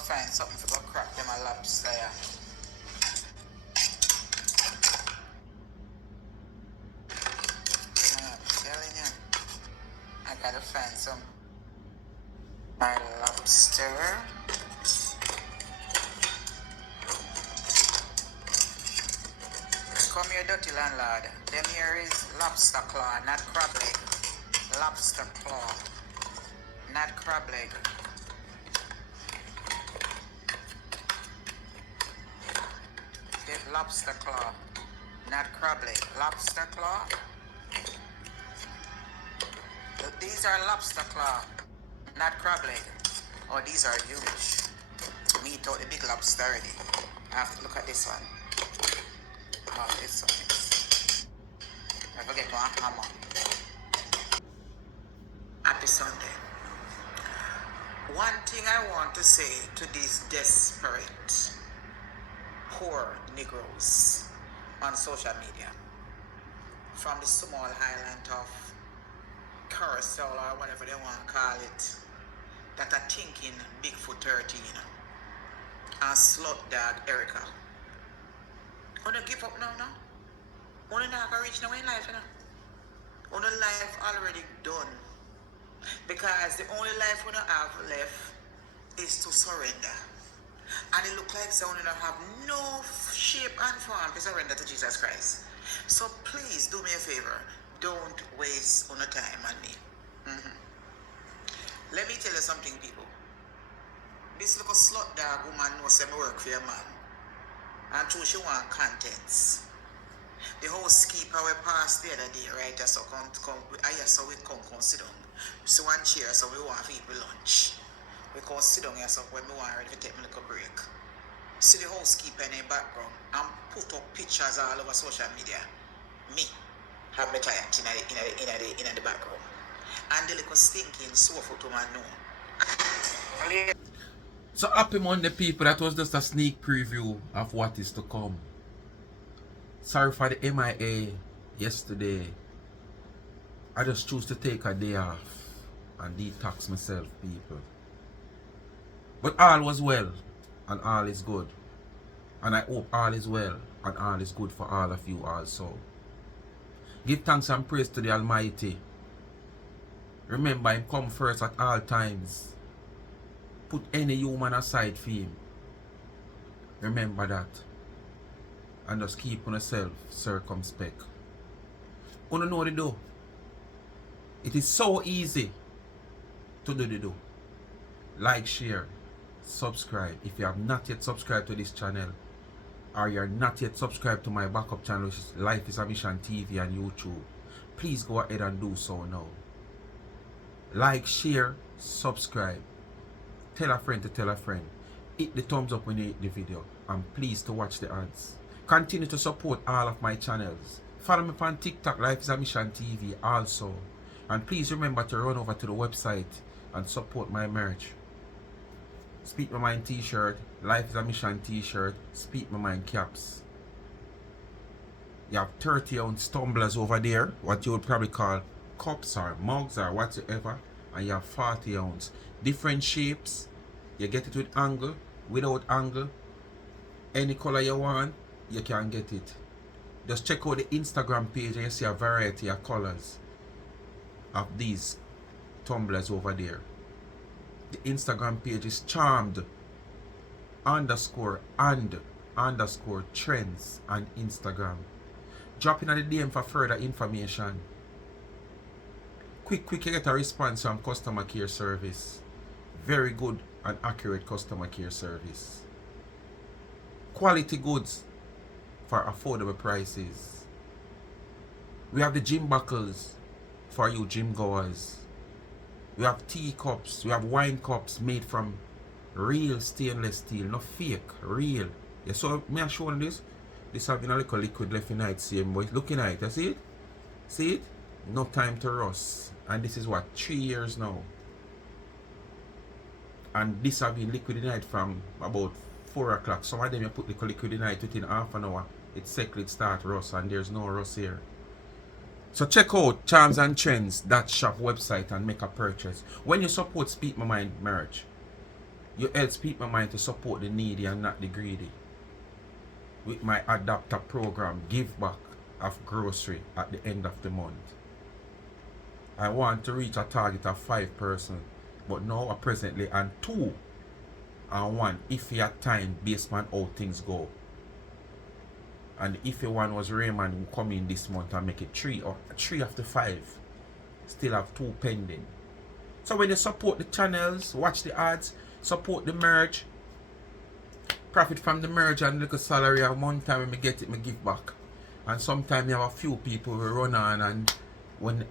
find something to go crack them a lobster. I'm telling you, I gotta find some my lobster. Come here, dirty landlord. Them here is lobster claw, not crab leg. Lobster claw, not crab leg. Lobster claw, not crab leg. Lobster claw. These are lobster claw, not crab leg. Oh, these are huge. Meat out the big lobster already. I have to look at this one. Oh, this one is. I forget to hammer. Happy Sunday. One thing I want to say to these desperate, poor Negroes on social media, from the small island of Carousel or whatever they want to call it, that are thinking Bigfoot 13 and Slut Dog Erica. Wanna give up now? Wanna not reach now in life, Wanna life already done. Because the only life we don't have left is to surrender. And it looks like someone don't have no shape and form to surrender to Jesus Christ. So please do me a favor. Don't waste on the time on me. Let me tell you something, people. This little slut dog woman knows me work for a man. And too, she want contents. The housekeeper we passed the other day, right? So we come sit down. So one chair, so we want to eat lunch. We come sit down here, so when we want ready to take a little break. See the housekeeper in the background and put up pictures all over social media. Me have my client in the background. And the little stinking sofa to my know. So happy Monday, people. That was just a sneak preview of what is to come. Sorry for the MIA yesterday. I just choose to take a day off and detox myself, people. But all was well and all is good. And I hope all is well and all is good for all of you also. Give thanks and praise to the Almighty. Remember, Him come first at all times. Put any human aside for Him. Remember that. And just keep on yourself circumspect. You know what to do. It is so easy to do the do. Like, share, subscribe. If you have not yet subscribed to this channel, or you are not yet subscribed to my backup channel, which is Life is a Mission TV and YouTube, please go ahead and do so now. Like, share, subscribe. Tell a friend to tell a friend. Hit the thumbs up when you hit the video. And please to watch the ads. Continue to support all of my channels. Follow me on TikTok, Life is a Mission TV also. And please remember to run over to the website and support my merch. Speak My Mind t-shirt, Life is a Mission t-shirt, Speak My Mind caps. You have 30-ounce tumblers over there, what you would probably call cups or mugs or whatsoever. And you have 40-ounce. Different shapes. You get it with angle, without angle. Any color you want, you can get it. Just check out the Instagram page and you see a variety of colors of these tumblers over there. The Instagram page is charmed _and_ trends on Instagram. Drop in at the DM for further information. Quick you get a response from customer care service. Very good and accurate customer care service. Quality goods for affordable prices. We have the gym buckles for you gym goers. We have tea cups, we have wine cups made from real stainless steel, not fake, real. Yeah, so may I show you this? This having a little liquid left in it, same boy. Looking at it, you see it? See it? No time to rust. And this is what, 3 years now. And this have been liquid in it from about 4 o'clock. Some of them you put the liquid in it within half an hour. It's cycled start rust and there's no rust here. So check out charmsandtrends.shop website and make a purchase. When you support Speak My Mind merch, You help speak my mind to support the needy and not the greedy. With my adapter program, give back of grocery at the end of the month. I want to reach a target of 5 persons, but now I presently on 2 and 1 if you have time based on how things go. And if you one was Raymond who come in this month and make it 3 or 3 after 5, still have 2 pending. So when you support the channels, watch the ads, support the merch, profit from the merch and little salary a month time when I get it, I give back. And sometimes you have a few people who run on and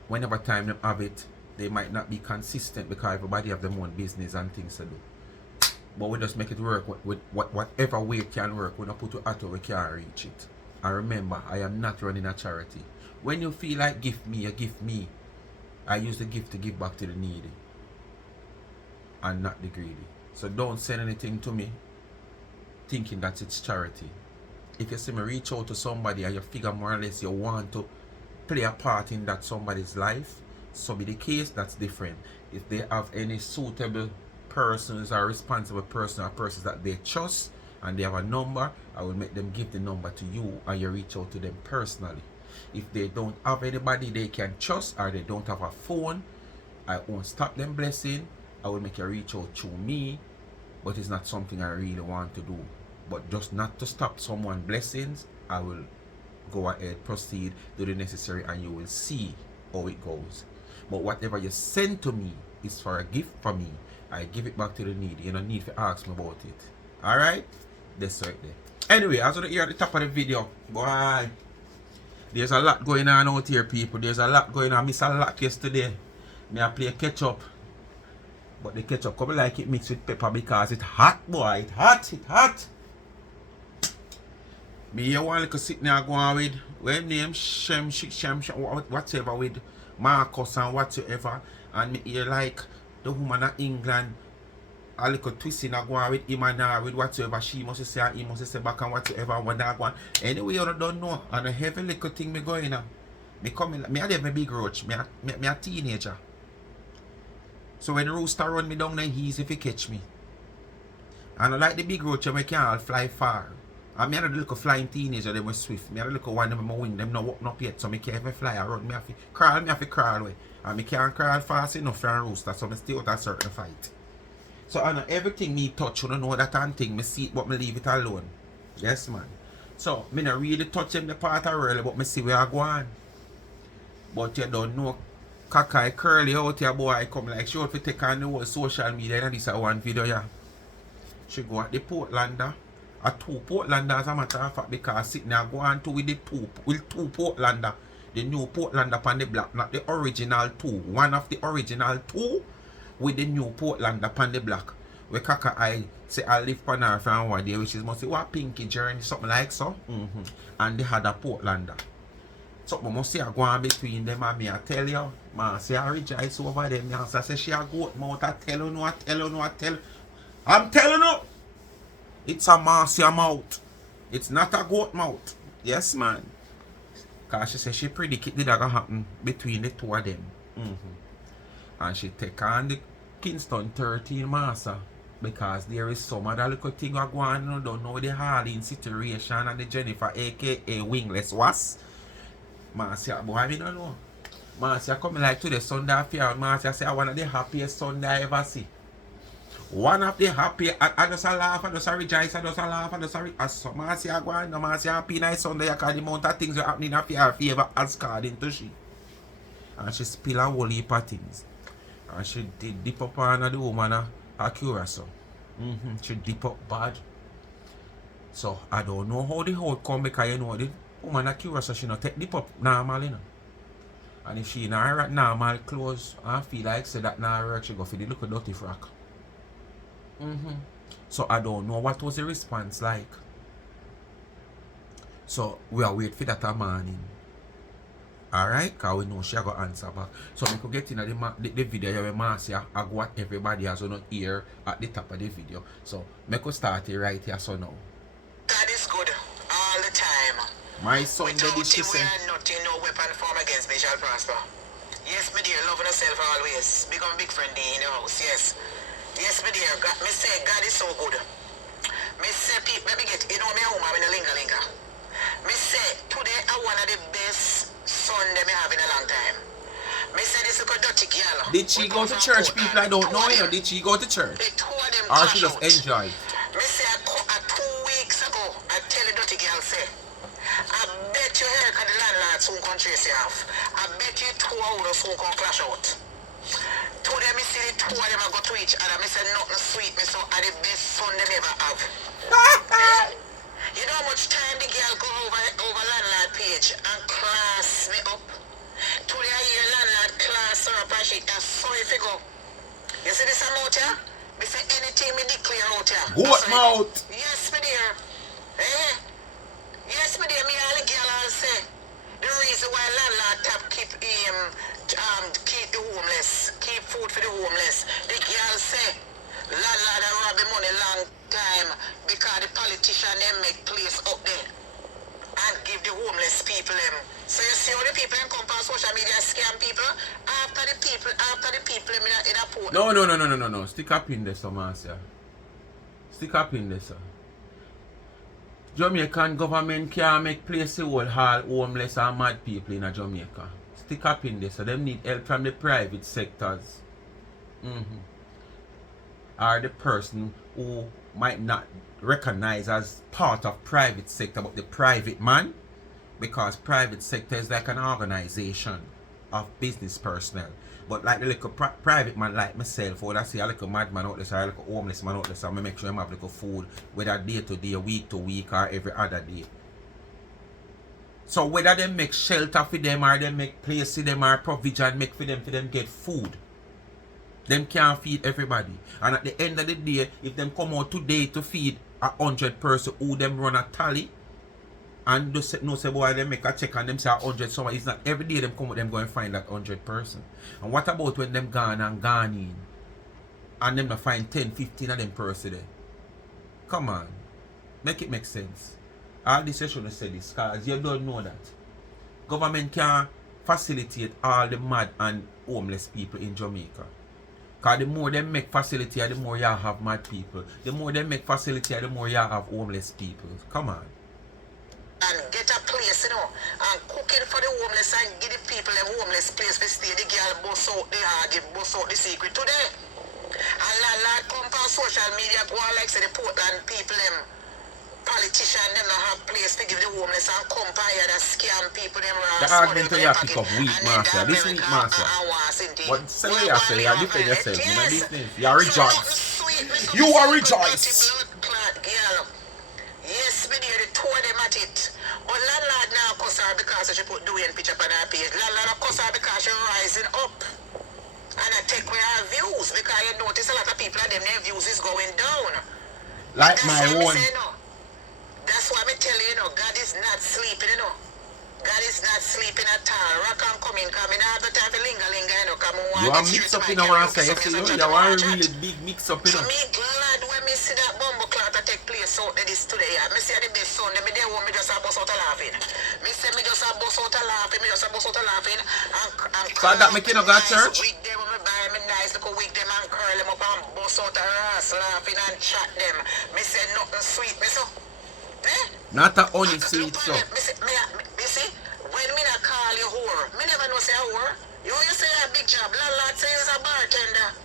whenever time they have it, they might not be consistent because everybody have their own business and things to do. But we just make it work with whatever way it can work. We don't put it out we can't reach it. And remember, I am not running a charity. When you feel like give me, you give me. I use the gift to give back to the needy and not the greedy. So don't send anything to me thinking that it's charity. If you see me reach out to somebody and you figure more or less you want to play a part in that somebody's life, so be the case, that's different. If they have any suitable persons or responsible person or persons that they trust and they have a number, I will make them give the number to you and you reach out to them personally. If they don't have anybody they can trust or they don't have a phone, I won't stop them blessing. I will make you reach out through me, but it's not something I really want to do. But just not to stop someone blessings, I will go ahead, proceed, do the necessary, and you will see how it goes. But whatever you send to me is for a gift for me. I give it back to the needy. You don't need to ask me about it. Alright? That's right there. Anyway, as you hear at the top of the video, boy, there's a lot going on out here, people. There's a lot going on. I missed a lot yesterday. Me I play ketchup. But the ketchup come like it mixed with pepper because it's hot, boy. It's hot. It's hot. Me here one little sitting there going with when name Shem whatever with Marcus and whatsoever, and me here like the woman of England a little twisting a going with him and her with whatsoever she must say and he must say back and whatsoever and what that one. Anyway, you don't know, and a heavy little thing me going on. Me coming, me have a big roach, me a teenager. So when the rooster run me down then he easy if he catch me. And I like the big roach, I can't all fly far. And me had a little flying teenager, they were swift. Me had a little one, them in my wing, them not walking up yet, so me can't even fly around. Me have to crawl away. And me can't crawl fast enough for a rooster, so me stay out a certain fight. So I know everything me touch, you don't know that and thing, me see it, but me leave it alone. Yes, man. So, me not really touch them the part of early, but me see where I go on. But you don't know, Kakai curly out here, boy, come like, she ought to take on the whole social media, and this is one video, yeah. She go at the Portlander. A 2 Portlander as a matter of fact, because sitting there go on to with the 2 Portlander. The new Portlander upon the block, not the original 2. One of the original 2 with the new Portlander upon the block. Where Kaka I say I live on her from one day, which is must say what pinky journey, something like so. And they had a Portlander. Something must say I go on between them and me, I tell you, Marcia rejoice over them. I say she a goat mouth, I tell you no, I tell you no, I tell you. I'm telling you. It's a Marcia mouth. It's not a goat mouth. Yes, man. Because she said she predict it that gonna happen between the 2 of them. And she take on the Kingston13 Marcia. Because there is some other little thing going on. You don't know the Harleen situation and the Jennifer aka Wingless Wasp. Marcia, boy, I don't know. Marcia coming like to the Sunday affair. Marcia say I one of the happiest Sunday I ever see. One of the happy, I just a laugh, I just a rejoice, I just a laugh, I just a as so Marcia go on, Marcia happy nice Sunday, because the amount of things are happening in her favor as according to she. And she spill a whole heap of things. And she did dip up on the woman a curacao. She dip up bad. So I don't know how the whole come because you know the woman a curacao, she not take dip up normal, you know. And if she in her normal clothes, I feel like say that now work, she go for the little dirty frock. So I don't know what was the response like. So we are wait for that morning. Alright, because we know she got answer back. So we could get in the video where Marcia I go what everybody has not here at the top of the video. So we could start it right here so now. God is good all the time. My son without did she say. nothing, no weapon form against me shall prosper. Yes, my dear, loving yourself always. Become big friend in the house, yes. Yes, me dear. God, me say God is so good. Me say people, let me get, you know me home, I'm in a linga. Me say today I one of the best Sunday me have in a long time. Me say this little dirty girl. Did she go to church, people? I don't know, you know. Did she go to church? The two of them Or she clash just out. enjoyed? Me say 2 weeks ago, I tell the dirty girl say, I bet you here can the landlord soon come chase you off. I bet you 2 hours soon come clash out. Today me see the 2 of them I go to each other. Me say nothing sweet me so are the best son them ever have. You know how much time the girl go over landlord page and class me up. Today I hear landlord class her up and she and so if you go. You see this amount here? Me say anything me declare out here. Goat mouth. Yes, me dear. Eh? Yes, me dear, me all the girl all say. The reason why landlord tap keep keep the homeless, keep food for the homeless. The girl say landlord rob the money long time because the politician them make place up there and give the homeless people them. So you see how the people them come on social media scam people after the people in a port. No. Stick up in this, Marcia. Stick up in this, sir. Jamaican government can't make place to hold all homeless and mad people in Jamaica. Stick up in this, so them need help from the private sectors. Or the person who might not recognize as part of private sector, but the private man, because private sector is like an organization of business personnel. But like the little private man like myself, or I see a little madman out there, or a little homeless man out there, so I make sure I have little food, whether day to day, week to week, or every other day. So whether they make shelter for them, or they make place for them, or provision make for them get food, them can't feed everybody. And at the end of the day, if them come out today to feed 100 person, who them run a tally, and just no say boy, they make a check and them say 100, so it's not every day them come out, them go and find that 100 person. And what about when them gone in, and them not find 10, 15 of them person there? Come on, make it make sense. All this you shouldn't say this, because you don't know that government can facilitate all the mad and homeless people in Jamaica. Because the more they make facility, the more you have mad people. The more they make facility, the more you have homeless people. Come on. And get a place, you know, and cook it for the homeless and give the people a homeless place to stay. The girl bust out the secret today. And landlord come on social media, go on like say the Portland people, them politician, them not have place to give the homeless and come here and scam people, them the argument you pick up weak, Marcia. This week, Marcia. What say you say? You defend yourself. You know business. You are rejoice. You are rejoice. Yes, me dear, the two of them at it. But landlord now cuss her because she put Dwayne picture on her page. Landlord cuss her because she rising up. And I take away her views because you notice a lot of people and them their views is going down. Like my own. That's why I tell you, you know, God is not sleeping, you know. God is not sleeping at all. Rock and come in, come in. I have the time for linga, you know. Come on, you want mix up in our say, you want a really big mix up, you know. So me glad when me see that bumble clock that take place out there this today. Me see the best son, me there want me just a bust out a laughing. Me say me just a bust out a laughing, and so that make you no go to church? Wig them, me buy me nice little wig them and curl them up and bust out a ass laughing and chat them. Me say nothing sweet, me so. Not a honey seed, so. Me see, when me not call you whore, me never know say a whore. You say a big job, landlord say you was a bartender.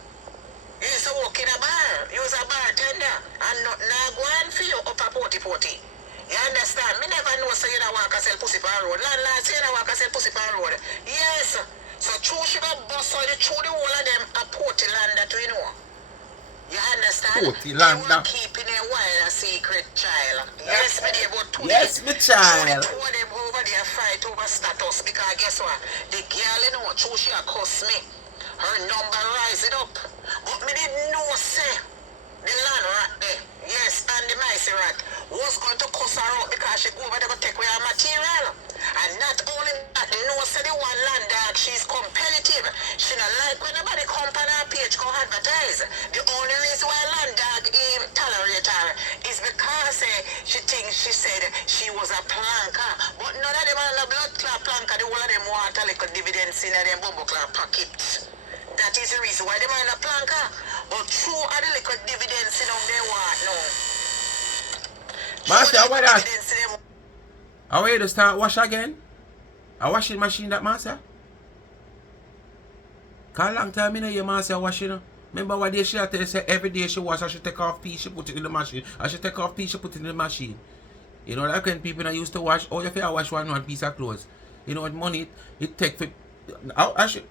You used to work in a bar, you was a bartender, and nothing go on for you up a potty. You understand? Me never know say you don't walk and sell pussy on road. Landlord say you don't walk and sell pussy on road. Yes. So true she got bust out through the whole of them a potty lander to you know. You understand? Potty lander. Keeping a wild a secret child. Yes, me dear, but two yes, me child. Two of them over there fight over status because guess what? The girl you know, true she a cuss me. Her number rising up. But me didn't know say the land rat there. Yes, and the mice rat was going to cuss her out because she go over there to take away her material. And not only that, no say the one land dog, she's competitive. She not like when nobody come on her page go advertise. The only reason why land dog tolerate her is because she thinks she said she was a planker. But none of them are a blood clot planker. The whole of them want a little dividends in them bumbo clot pocket. That is the reason why they are in a planker. But through all the little dividends in they want now. Marcia, what that? Are we to start wash again? A washing machine that Marcia? Cause a long time you know your Marcia washing. Remember what day she had to say every day she wash, I should take off piece, she put it in the machine. I should take off piece, she put it in the machine. You know that when people that used to wash, oh, if you wash one piece of clothes, you know what money it take for,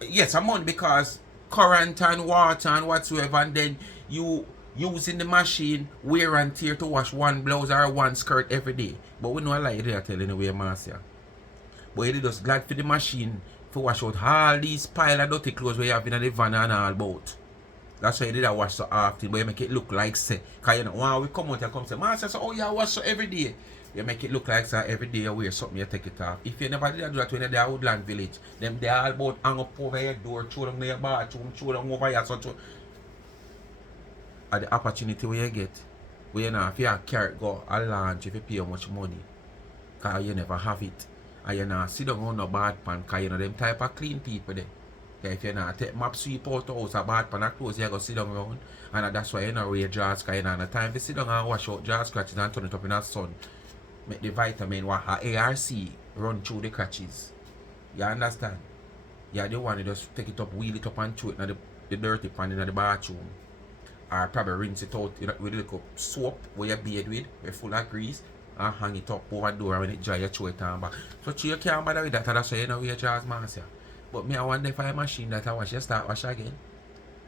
yes, a month because current and water and whatsoever, and then you using the machine wear and tear to wash one blouse or one skirt every day. But we know a lie there telling away, Marcia. But you just glad for the machine to wash out all these pile of dirty clothes we have in the van and all about. That's why you did that wash so often, but you make it look like say. Because you know, when we come out and come say, Marcia, so, oh, you wash so every day. You make it look like so every day you wear something, you take it off. If you never did do that when you're at Woodland Village, them they all about hang up over your door, throw them in your bathroom, throw them over your so at the opportunity where you get, where you know, if you have carrot go a launch, if you pay how much money, because you never have it. And you know, sit down on no bad pan, because you know them type of clean people there. If you know, take map sweep out the house, a bad pan and clothes, you go sit down around. And that's why you know wear jaw scratch, you know, the time to sit down and wash out jaw scratches and turn it up in the sun. Make the vitamin what ARC run through the crutches. You understand? Yeah, the one you just take it up, wheel it up and throw it in the dirty pan in the bathroom. Or probably rinse it out with a little soap where you bathe with, full of grease, and hang it up over the door, and when it dry you throw it on back. So you can't bother with that, and that's why you know wear jaws, Marcia. But me I wonder if I a machine that I wash, you start wash again.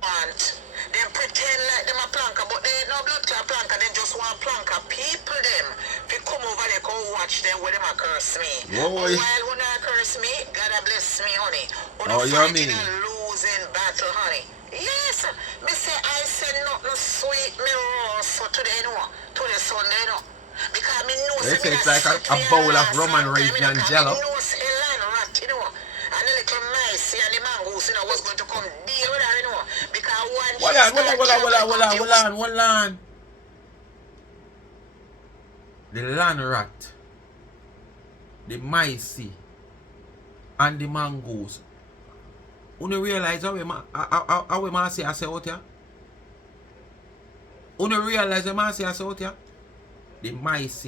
Want them pretend like them a planker, but they ain't no blood clot planker, they just want planker. People them, if you come over there, go watch them where them a curse me. Whoa. While when they curse me, God bless me, honey. Oh, you mean? A losing battle, honey. Yes, me say I said nothing sweet, me raw, so today, you know, today Sunday, you know. Because me know they say it's like a bowl of rum and raisin and jello. Me know say land rat, you know. And the little Marcia and the mangoes, you know, was going to come deal with her, you know. Because one Hold on. The land rat, the mice, and the mangoes. You realize how we Marcia say out here? You realize how Marcia say out here? The mice.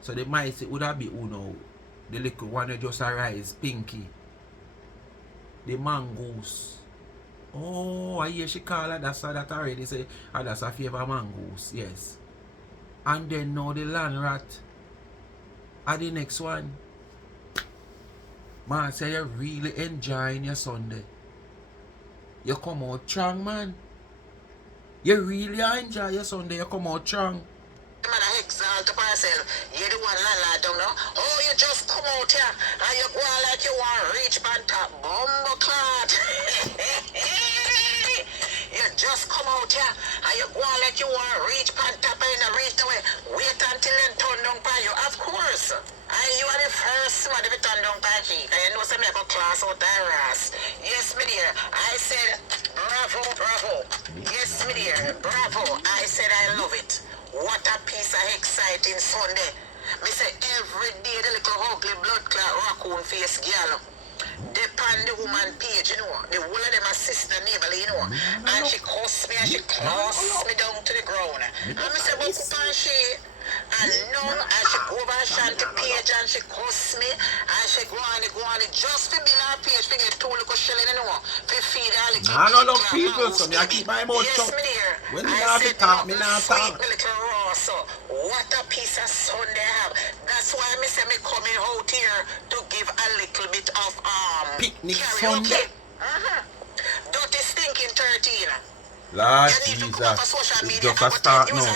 So the mice would have be Uno. The little one that just arise, pinky. The mangoes. Oh, I hear she call her that's that already say that's a favor mangoes, yes. And then now the land rat are the next one. Man, say you're really enjoying your Sunday. You come out strong, man. You really enjoy your Sunday, you come out strong. Man, I exalt to myself. You're the one landlord down now. Oh, you just come out here and you go on like you want to reach on top. Bumbo clot. You just come out here and you go on like you want to reach on top and you reach the way. Wait until they turn down by you. Of course. And you are the first one to be turned down by cheek. And you know some make a class out there ass. Yes, me dear. I said bravo. Yes, me dear. Bravo. I said I love it. What a piece of exciting Sunday. Me say every day the little ugly blood clot raccoon face girl. They pan the woman page, you know. The whole of them are sister neighborly, you know. And she cuss me and she claws me down to the ground. And me say, what can she? And no, and she go over and shanty page and she cuss me. And she go on, just to build her page, to get 2 little shilling, you know. To feed her little I don't know people, so I keep my mouth shut. When you have to talk, me not talk. So what a piece of Sunday I have. That's why me say me coming out here to give a little bit of picnic karaoke. Sunday. Dirty stinking 13. Lord Jesus, it just a start now.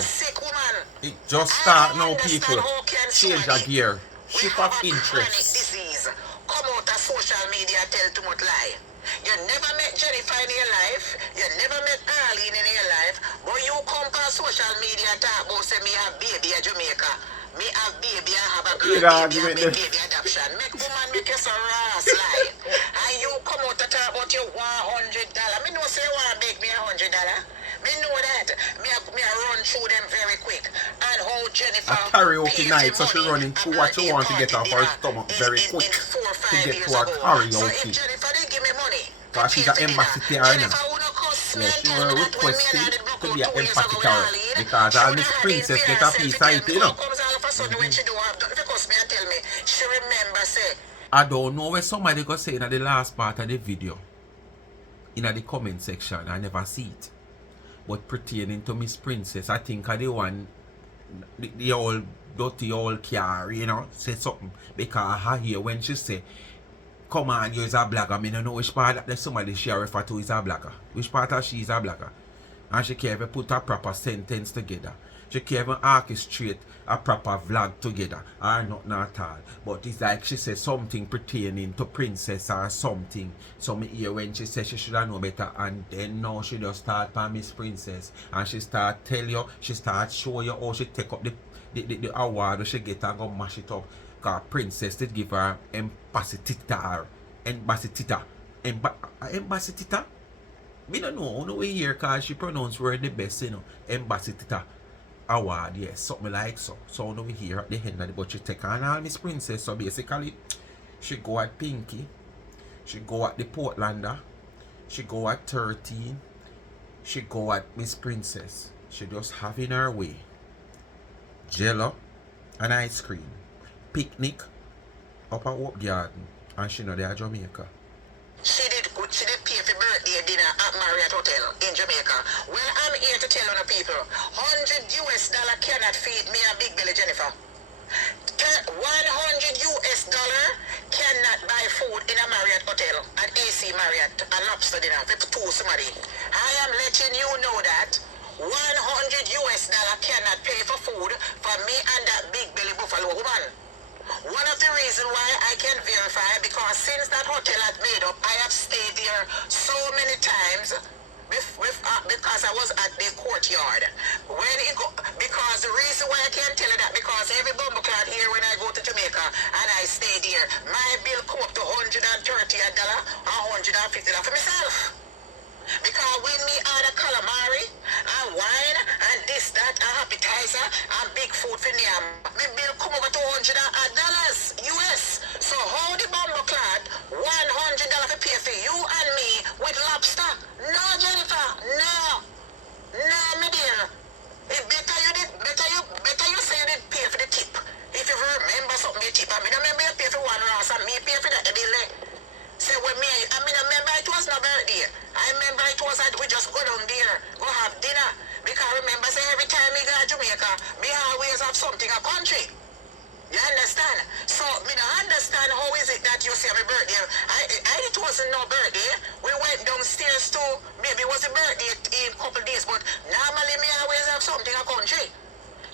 It just start now, people. Change a gear. Shift of interest. Come out of social media, tell too much lie. You never met Jennifer in your life. You never met Arlene in your life. But you come on social media talk about say me have baby in Jamaica. Me have baby, I have a girl baby, and make baby adoption. Make woman make you so rass lie. And you come out to talk about your $100. Me know say you want to make me $100. Me know that. Me run through them very quick. And how Jennifer a karaoke night, so she running through what you want to get off her stomach very quick to get to her karaoke. So if Jennifer didn't give me money, because she's an embassy here right now. Jennifer would not cuss me Yeah, and she tell me were that when me and requesting I did broke to out be an 2 years ago empathy with carrot Arlene, because she all would Miss have had Princess envy get a herself piece of again. it, you know. How comes all of a sudden when she do have done, if you cuss me and tell me, she remember say, I don't know where somebody go say in the last part of the video, in the comment section, I never see it. But pertaining to Miss Princess, I think I the one, the old dirty old car, you know, say something. Because I hear when she say, come on, you is a blogger. I don't know which part that somebody she refer to is a blogger. Which part of she is a blogger. And she can't even put a proper sentence together. She can't even orchestrate a proper vlog together. Or nothing at all. But it's like she says something pertaining to Princess or something. So me hear when she says she should have known better. And then now she just start by Miss Princess. And she start tell you, she start show you how she take up the award she get and go mash it up. Because Princess did give her embassy tita. Embassy tita? Me don't know, no way here because she pronounced word the best, you know. Embassy tita award, yes, something like so. So now we here at the end of the but she take on all Miss Princess. So basically, she go at Pinky, she go at the Portlander, she go at 13, she go at Miss Princess. She just having her way. Jello and ice cream. Picnic up at Hope Garden. And she know they are Jamaica. She did pay for birthday dinner at Marriott Hotel in Jamaica. Well, I'm here to tell other people, $100 cannot feed me a big belly Jennifer. $100 cannot buy food in a Marriott Hotel, an AC Marriott, a Lobster dinner for two somebody. I am letting you know that $100 cannot pay for food for me and that big belly buffalo woman. One of the reasons why I can verify, because since that hotel had made up, I have stayed there so many times because I was at the courtyard. Because the reason why I can tell you that, because every bumbleclad here when I go to Jamaica and I stay there, my bill come up to $130 or $150 for myself. Because when me order calamari and wine and this, that, and appetizer and big food for me, my bill come over to $100 US. So how the bumble clad $100 for pay for you and me with lobster? No, Jennifer, no. No, my dear. It better you say you did pay for the tip. If you remember something you tip, I mean, remember you pay for one round and me pay for that bill. Say when me, I mean, I remember it was no birthday. I remember it was that we just go down there, go have dinner. Because I remember say every time we go to Jamaica, me always have something a country. You understand? So me don't understand how is it that you say my birthday. It wasn't no birthday. We went downstairs to maybe it was a birthday in a couple days, but normally me always have something a country.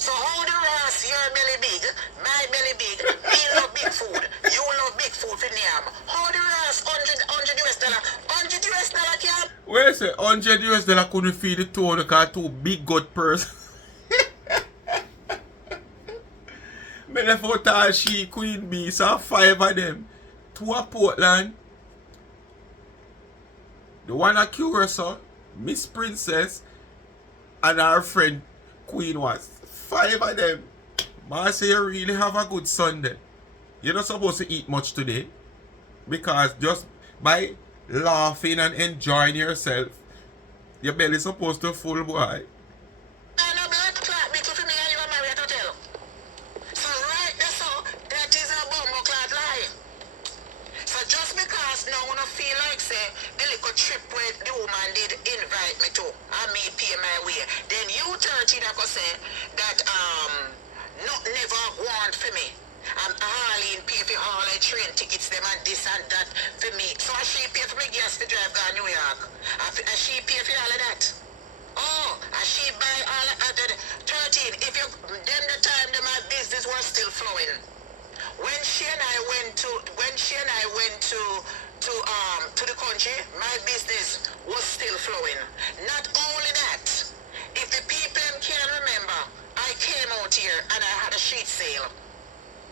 So how the rest your belly big, my belly big, me love big food, you love big food for Niam. How the rest $100 can? Where say $100 couldn't feed the two because two big good person. Me left out all she queen bee, so 5 of them. 2 at Portland. The one at Curacao, Miss Princess, and her friend Queen Wasp. 5 of them. Marcia, you really have a good Sunday. You're not supposed to eat much today. Because just by laughing and enjoying yourself, your belly's supposed to full, boy. Feel like say the little trip where the woman did invite me to and me pay my way. Then you 13 I could say that not never want for me. Harleen pay for all the train tickets them and this and that for me. So she pay for me gas to drive to New York. And she pay for all of that. Oh, and she buy all of that 13. If you them the time that my business was still flowing. When she and I went to the country, my business was still flowing. Not only that, if the people can remember, I came out here and I had a sheet sale.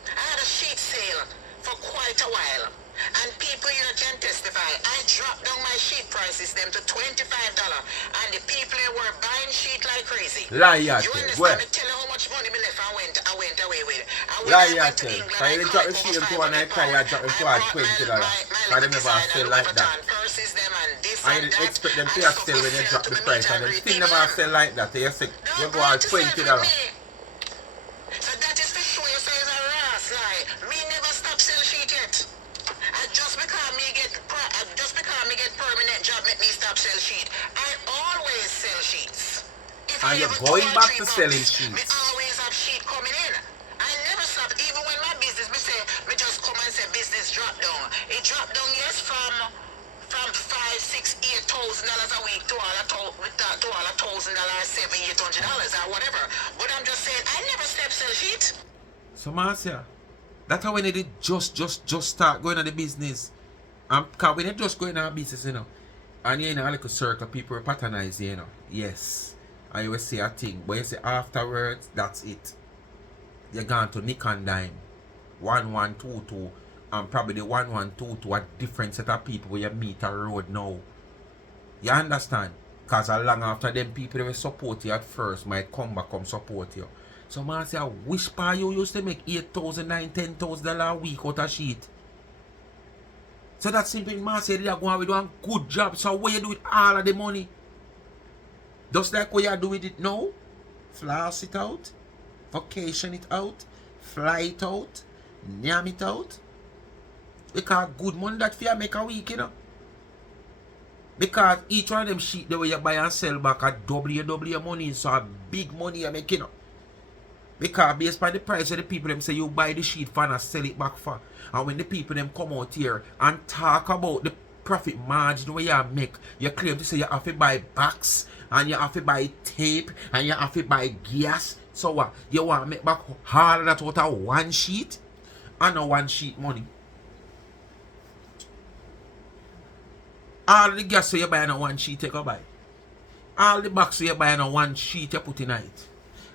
I had a sheet sale for quite a while. And people here can testify. I dropped down my sheet prices them to $25. And the people here were buying sheet like crazy. Lie, you understand? Well, me tell you how much money me left I went away with. And when I went to England, I drop the sheet to one I try, I drop it to $20. I never feel like that. Purses them and this I expect them to sell when you drop the price, and them still never sell like that. You say you go all $20. So that is to show you say it's a ras lie. Me never stop sell sheet yet. And just because me get permanent job make me stop sell sheet. I always sell sheets. If And I you're have going two or back three to selling bucks, sheets. me always have sheet coming in. I never stop. Even when my business, me say, me just come and say business drop down. It dropped down, yes, from $5,000, $6,000, $8,000 a week to all $1,000, $700, $800 or whatever. But I'm just saying, I never step sell sheet. So Marcia, that's how when they did just start going on the business. Cause when they just going on a business, you know, and you're in a little circle, people will patronize you, you know. Yes. And you will say a thing. But you say afterwards, that's it. You're gone to Nick and Dime. 1122. And probably the 1122 a different set of people where you meet a road now. You understand? Because along after them people that will support you at first might come back come support you. So Marcia, which part you used to make $8,000, $9,000, $10,000 a week out of sheet? So that's simply Marcia, they are going to do a good job. So what you do with all of the money? Just like what you do with it now? Floss it out, vacation it out, fly it out, name it out. Because good money that you make a week, you know. Because each one of them sheet the way you buy and sell back at double your money, so a big money you make, you know. Because based on the price of the people them say you buy the sheet for and sell it back for. And when the people them come out here and talk about the profit margin where you make, you claim to say you have to buy box and you have to buy tape and you have to buy gas. So what? You want to make back all of that out of one sheet? And no one sheet money. All the gas you buy on one sheet you go buy. All the box you buy on one sheet you put in it.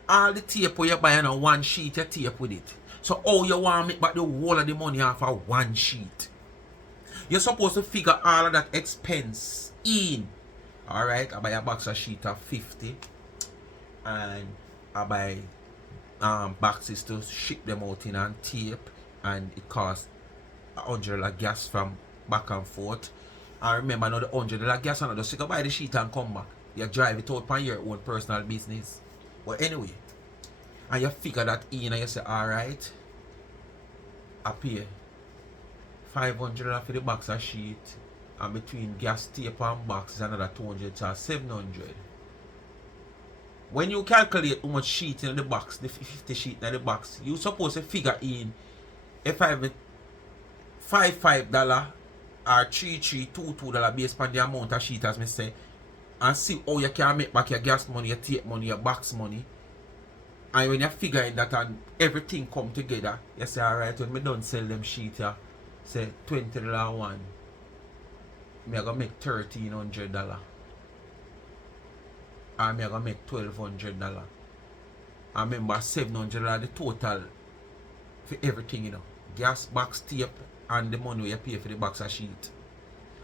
All the tape you buy on one sheet you tape with it. So how you want to make back the whole of the money off of one sheet? You're supposed to figure all of that expense in. Alright, I buy a box of sheet of 50 and I buy boxes to ship them out in and tape, and it costs $100 gas from back and forth. I remember now the $100 gas and just go buy the sheet and come back. You drive it out on your own personal business. But anyway, and you figure that in and you say, alright, I pay $500 for the box of sheet, and between gas, tape and box is another $200 to $700. When you calculate how much sheet in the box, the 50 sheet in the box, you're supposed to figure in if I have $5 or $3.22 based on the amount of sheet as me say, and see how you can make back your gas money, your tape money, your box money. And when you figure in that and everything come together, you say, alright, when me done sell them sheet, say $20 one, me I gonna make $1,300. And me I gonna make $1,200. I remember $700 the total for everything, you know. Gas, box, tape, and the money you pay for the box of sheet.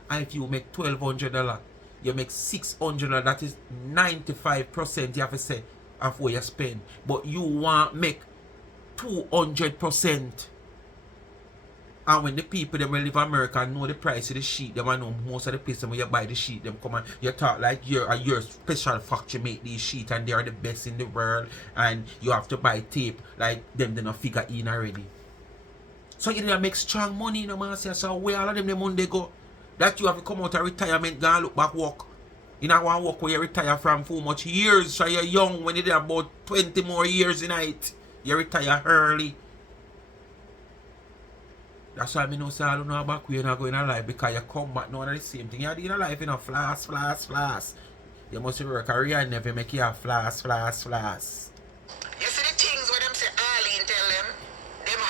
And if you make $1,200, you make $600. That is 95% you have to say of what you spend. But you want make 200%. And when the people them will live in America know the price of the sheet, them know most of the places when you buy the sheet, them come and you talk like your special factory make these sheets and they are the best in the world, and you have to buy tape like them they not figure in already. So you need make strong money, you know, Marcia. So where all of them the money they go? That you have to come out of retirement, go and look back work. You know one work where you retire from for much years, so you're young when you're about 20 more years in it. You retire early. That's why I know say I don't know back where you're not going to life, because you come back now the same thing. You're doing a life, you know, floss. You must work a career and never make you a floss. You see the things where them say Arlene tell them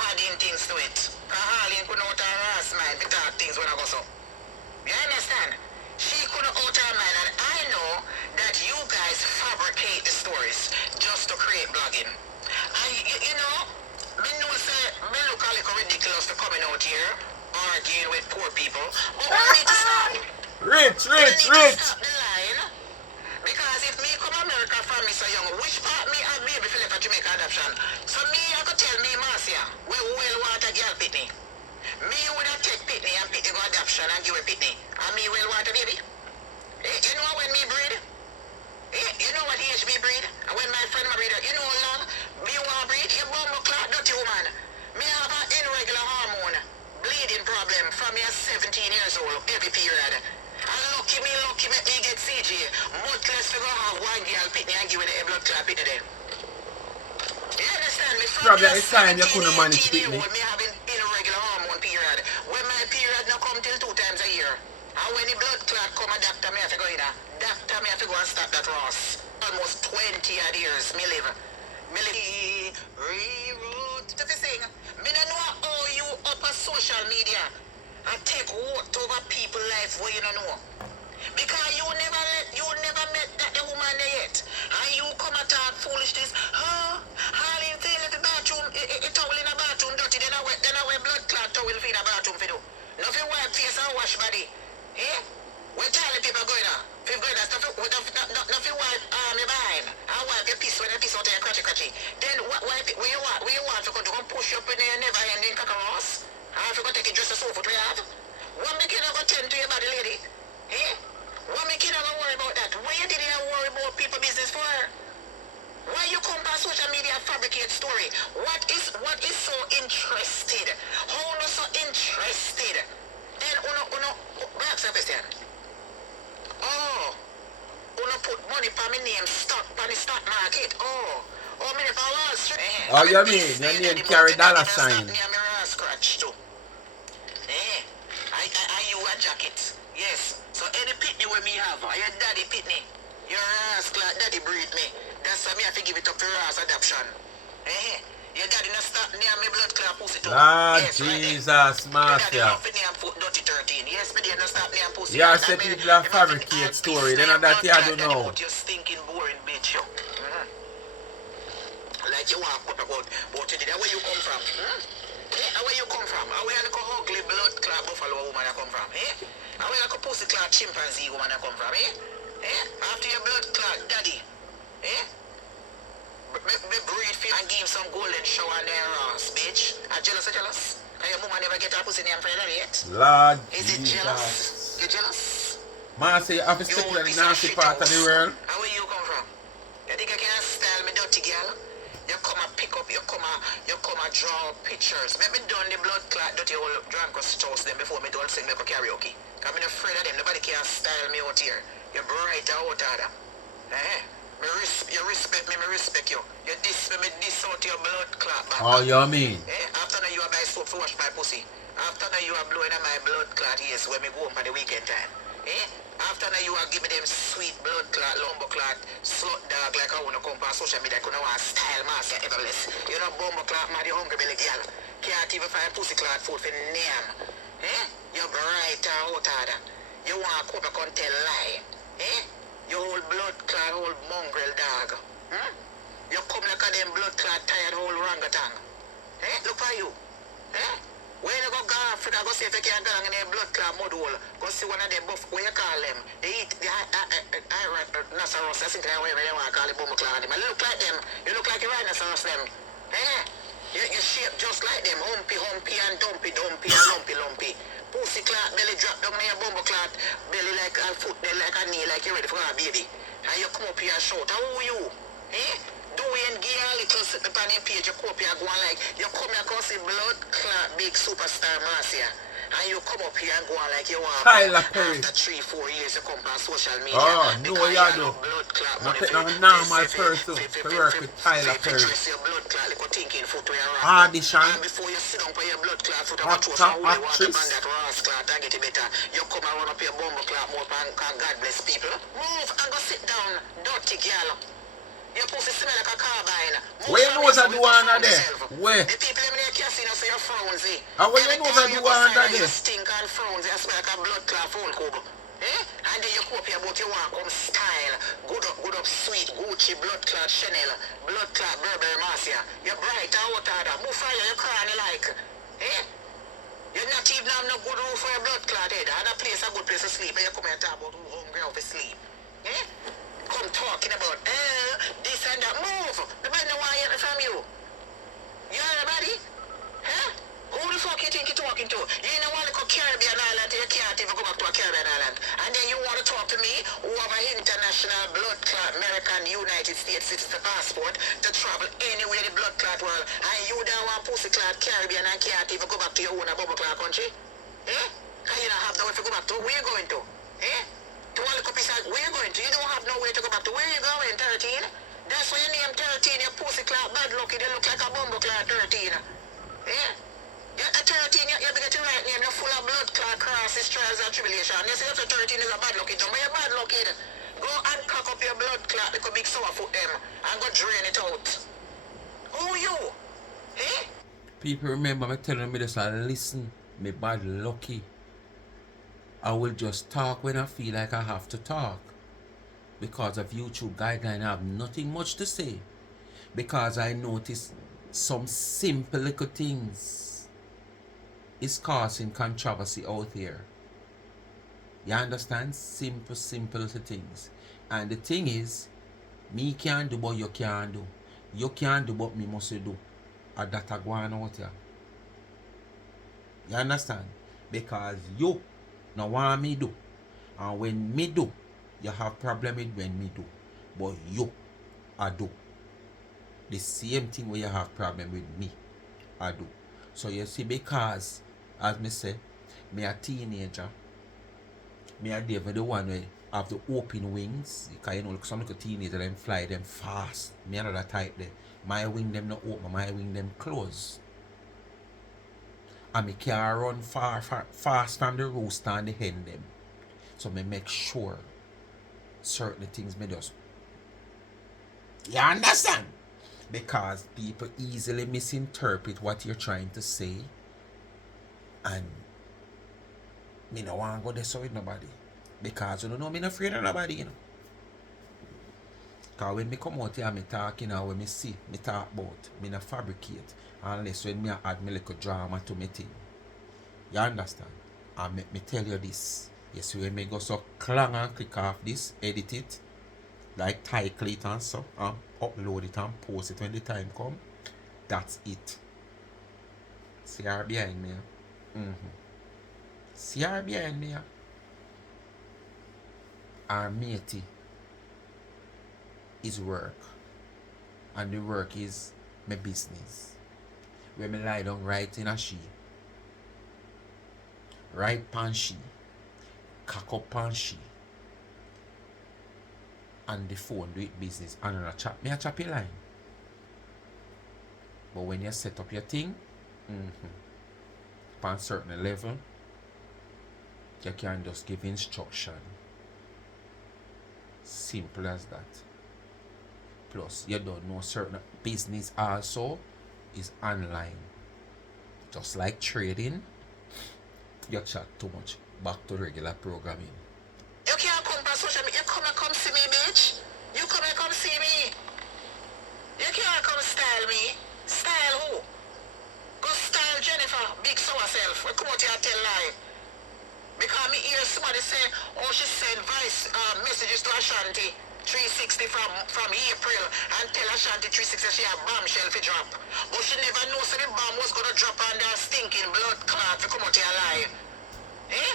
adding things to it. Arlene could not harass mind to talk things when I go so. You understand? She could not out her mind, and I know that you guys fabricate the stories just to create blogging. And you know, me know say me look a little ridiculous for coming out here arguing with poor people. But we need to stop. Rich. Stop the line. Because if me come America from me so young, which part me have baby for left for Jamaica adoption? So me I could tell me Marcia, we well want a girl pitney. Me would have take pitney and pitney go adoption and give a pitney. And me well want a baby. what age me breed? And when my friend breed, you know how long? Me want breed, you bumbo clock, dirty woman. Me have an irregular hormone, bleeding problem from me 17 years old, every period. And lucky me get CG. Mutless figure have one girl pitney and give it a blood clot pitney there. You understand me? Probably a sign you couldn't manage pitney. Me having irregular hormone period. When my period not come till 2 times a year. And when the blood clot come, a doctor me have to go in. Doctor me have to go and stop that Ross. Almost 20 odd years me live. Reroute to the thing. Me don't know how you up on social media and take vote over people's life where you don't know. Because you never met that the woman there yet. And you come and talk foolishness. All in thing in the bathroom, a towel in the bathroom dirty, then I wear blood clot towel for the bathroom for do. Nothing wipe face and wash body. Eh? Where toilet paper going on? If going on, nothing wipe me behind. I wipe your piece when you piss out of your crotchy. Then wipe it where you want to come push you up in there never ending cockroach. I have to go take a dress of sofa to your head. One make you never tend to your body, lady. Eh? One make you never worry about that. Why you did you worry about people business for? Why you come on social media and fabricate story? What is so interested? How not so interested? Then uno ask a question. Oh, uno put money for my name stock on the stock market. Oh, me for Wall Street. Oh, you mean your name carry dollar sign? Scratch too. I you a jacket. Yes. So any pitney where me have, I your daddy pitney. Your ass clad daddy breed me. That's why me have to give it up to ass adoption. Your daddy not stop near me blood clot pussy too. Lord yes, Jesus, Marcia. Yes, me not stop near pussy. You say people have fabricate story, then that you don't know. You stinking boring bitch, yo. Like you want to put about where you come from. Where you come from? Where you like a ugly blood clot buffalo woman I come from? Where you like a pussy clot chimpanzee woman I come from? After your blood clot daddy. Me breed for and give him some golden shower and their ass, bitch. Are jealous? And your mama never get her pussy name for her yet? Lord Is it jealous? You jealous? Marcia, you have to step in the nasty part of the world. And where you come from? You think I can style me dirty girl? You come and pick up, you come and draw pictures. Maybe done the blood clot dirty old drunk house them before me don't sing me karaoke. Cause I'm afraid of them. Nobody can style me out here. You're bright out of them. You respect me, respect you. You diss me diss out your blood clot back. Oh, you mean? After that you are buy soap to wash my pussy. After that you are blowing on my blood clot ears when me go home for the weekend time. After that you are giving them sweet blood clot, lumber clot, slut dog like I wanna come on social media. I couldn't want style Marcia everless. You know bumbo clot man, you hungry belly girl. Can't even find pussy clot food for name. You're bright out of that. You want to come back and tell lie. You old blood clot, old mongrel dog. You come like a them blood clot tired old orangutan. Look for you. When you go Africa, go see if you can go in a blood clot mud hole. Go see one of them buff, what you call them? They eat the rhinoceros, I think whatever you want to call it, bumbo clot. You look like them. You look like a rhinoceros them. You shape just like them. Humpy and dumpy and lumpy. Pussy clot, belly drop down in your bumbo clot. Belly like a foot, like a knee, like you're ready for a baby. And you come up here and shout, how are you? Do and give a little sit upon your page, you come up here going like, you come here and see blood clot big superstar Marcia. And you come up here and go on like you want. Tyler Perry. After 3-4 years you come on social media. Oh, no, you do. Not take no normal person to work with Tyler Perry. Audition. Before you sit down for your blood clot foot and throw some holy water on that Ross clot and get it better. You come and run up your bumbo clot more and God bless people. Move and go sit down, dirty girl. Your pussy smell like a carbine. Where you know what I do under there? Where? The people in the casino say you're frownsy. And where you know what I do under there? You stink and frownsy and smell like a blood clot phone cube. And then you come up here about you want come style. Good up sweet, Gucci, blood clot Chanel, blood clot Burberry Marcia. You're bright out of that. Move fire, you crying like. You're not even have no good roof for your blood clot head. And a place, a good place to sleep. And you come here and talk about who hungry out to sleep. Come talking about this and that. Move! Nobody know why I hear from you. You heard anybody? Who the fuck you you think you're talking to? You know want to go Caribbean island, you can't even go back to a Caribbean island. And then you want to talk to me who have an international blood clot American United States citizen passport to travel anywhere in the blood clot world. And you don't want pussy clot Caribbean and can't even go back to your own bubble clot country? Eh? And you don't have nowhere to go back to. Where you going to? Eh? To all the copies, where you going to? You don't have nowhere to go back to. Where you going, 13? That's why you name 13, your pussy clot bad lucky. They look like a bumble clot 13. Eh? You're at 13, you have to get your right name. You're full of blood clot crosses, trials, and tribulation. You say you're 13 is a bad lucky thing, but you're bad lucky. Go and cock up your blood clot like a big sour foot them and go drain it out. Who you? Eh? People remember me telling me this, listen, me bad lucky. I will just talk when I feel like I have to talk. Because of YouTube guideline, I have nothing much to say. Because I notice some simple little things is causing controversy out here. You understand? Simple little things. And the thing is, me can't do what you can't do. You can't do what me must do. And that I go on out here. You understand? Because you no want me do. And when me do, you have problem with when me do. But you, I do. The same thing where you have problem with me, I do. So you see, because, as me say, me a teenager, me a David the one where have the open wings. Because you know, some little teenager, them fly them fast. Me another type there. My wing them not open, my wing them close. And me can run fast from the rooster and the hen them. So me make sure certain things me does. You understand? Because people easily misinterpret what you're trying to say. And me no want to go there so with nobody. Because you don't know me not afraid of nobody, you know. Because when me come out here and me talk, you know, when me see, me talk about, me not fabricate. Unless when me add me little drama to me thing. You understand? And me tell you this. Yes, when me go so clang and click off this, edit it, like title it and so, upload it and post it when the time come. That's it. See her behind me. See her behind me. Our matey is work. And the work is my business. When me lie down right in a she. Right pan she. Cock up pan she. And the phone do it business. And I chop me a chop your line. But when you set up your thing, upon a certain level, you can just give instruction. Simple as that. Plus, you don't know certain business also is online. Just like trading, you chat too much. Back to regular programming. You can't come on social media. You come see me, bitch. You come see me. You can't come style me. Style who? Go style Jennifer, big so herself. We come out here and tell lie. Because me hear somebody say, oh, she sent voice messages to Ashanti 360 from April and tell Ashanti 360 she had bombshell for drop. But she never knew so the bomb was gonna drop on that stinking blood clot to come out here alive. Eh?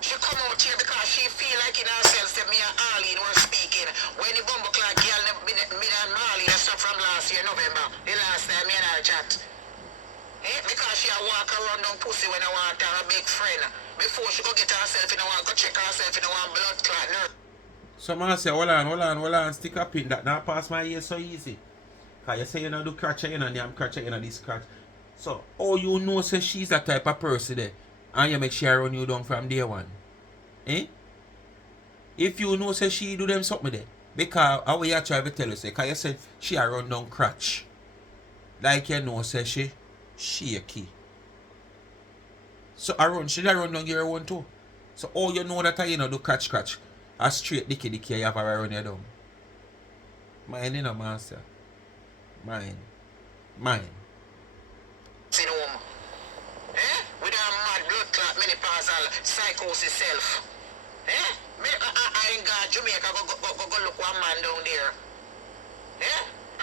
She come out here because she feel like in herself that me and Arlene were speaking when the bumble clot girl me and Marlene stopped from last year November, the last time me and her chat. Eh? Because she a walk around down pussy when I want her a big friend. Before she go get herself in a one, go check herself in a one blood clot nurse. So Marcia, hold on, stick up in that. Now pass my ear so easy. Cause you say you know do crotch, you know I'm crotch, you know this crotch. So, oh you know say she's that type of person there. And you make sure run you down from day one. Eh? If you know say she do them something there. Because how you try to tell you say, cause you said she a run down crotch. Like you know say she shaky. So she run down your one too. So oh you know that you know do crotch. A straight dicky you have a run you down. Mine you know Marcia. Mine. In home. Eh? With a mad blood clot menopausal psychosis self. Eh? I ain't got Jamaica go look one man down there. Eh?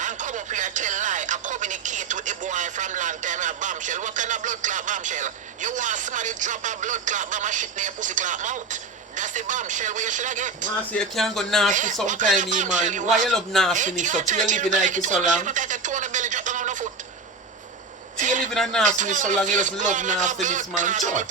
And come up here and tell lie and communicate with the boy from long time a bombshell. What kind of blood clot bombshell? You want somebody drop a blood clot bomb and shit in your pussy clot mouth? That's the bombshell where you should get. Marcia, you can't go nasty sometime, man. Why you love nastiness up? You live in like so long. You live in a nastiness so long, you just love nastiness, man. Sure.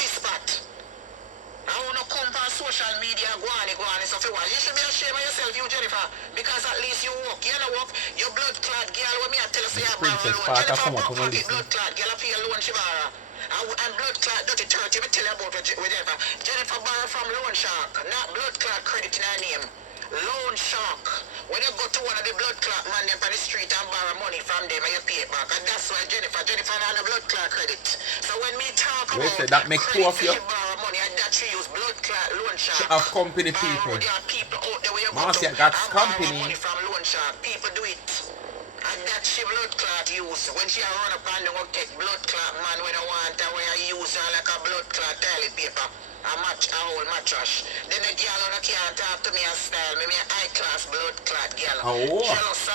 I want to come on social media, go on, so for what? You should be ashamed of yourself, you Jennifer, because at least you walk. You know walk, your blood clot girl, when me I tell you say you're Princess alone. Parker, Jennifer come up walk and listen. blood clot girl, I feel alone, Shibara. And blood clot dirty 30, me tell you about with Jennifer. Jennifer borrow from Loan Shark, not blood clot credit in her name. Loan Shark. When you go to one of the blood clot man them on the street and borrow money from them and you pay it back. And that's why Jennifer not a blood clot credit. So when me talk about that make two of you. borrow money and that she use blood clot Loan Shark. She have company people. There are people out there where you Marcia go to got and company. borrow money from Loan Shark. People do it. And that she blood clot use. When she run up and go take blood clot man when I want her where I use her like a blood clot toilet paper. A whole mattress. Then the girl on can't talk to me and style me a high class blood clot girl. Oh,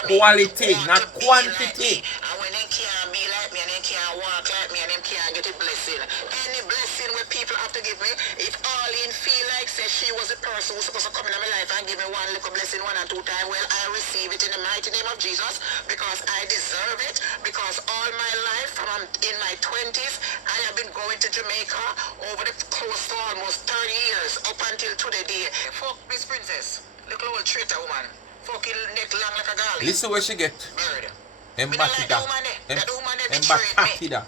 quality, not quantity. And when they can't be like me and they can't walk like me and they can't get a blessing. Any blessing where people have to give me, if Arlene feel like say she was the person who's supposed to come in my life and give me one little blessing 1 and 2 times, well I receive it in the mighty name of Jesus because I deserve it. Because all my life from in my 20s I have been going to Jamaica over the close to almost 30 years up until today. Fuck Miss Princess, little old traitor woman. Fucking neck long like a garlic. Listen where she get. Bird. Embatida. That woman Embatida.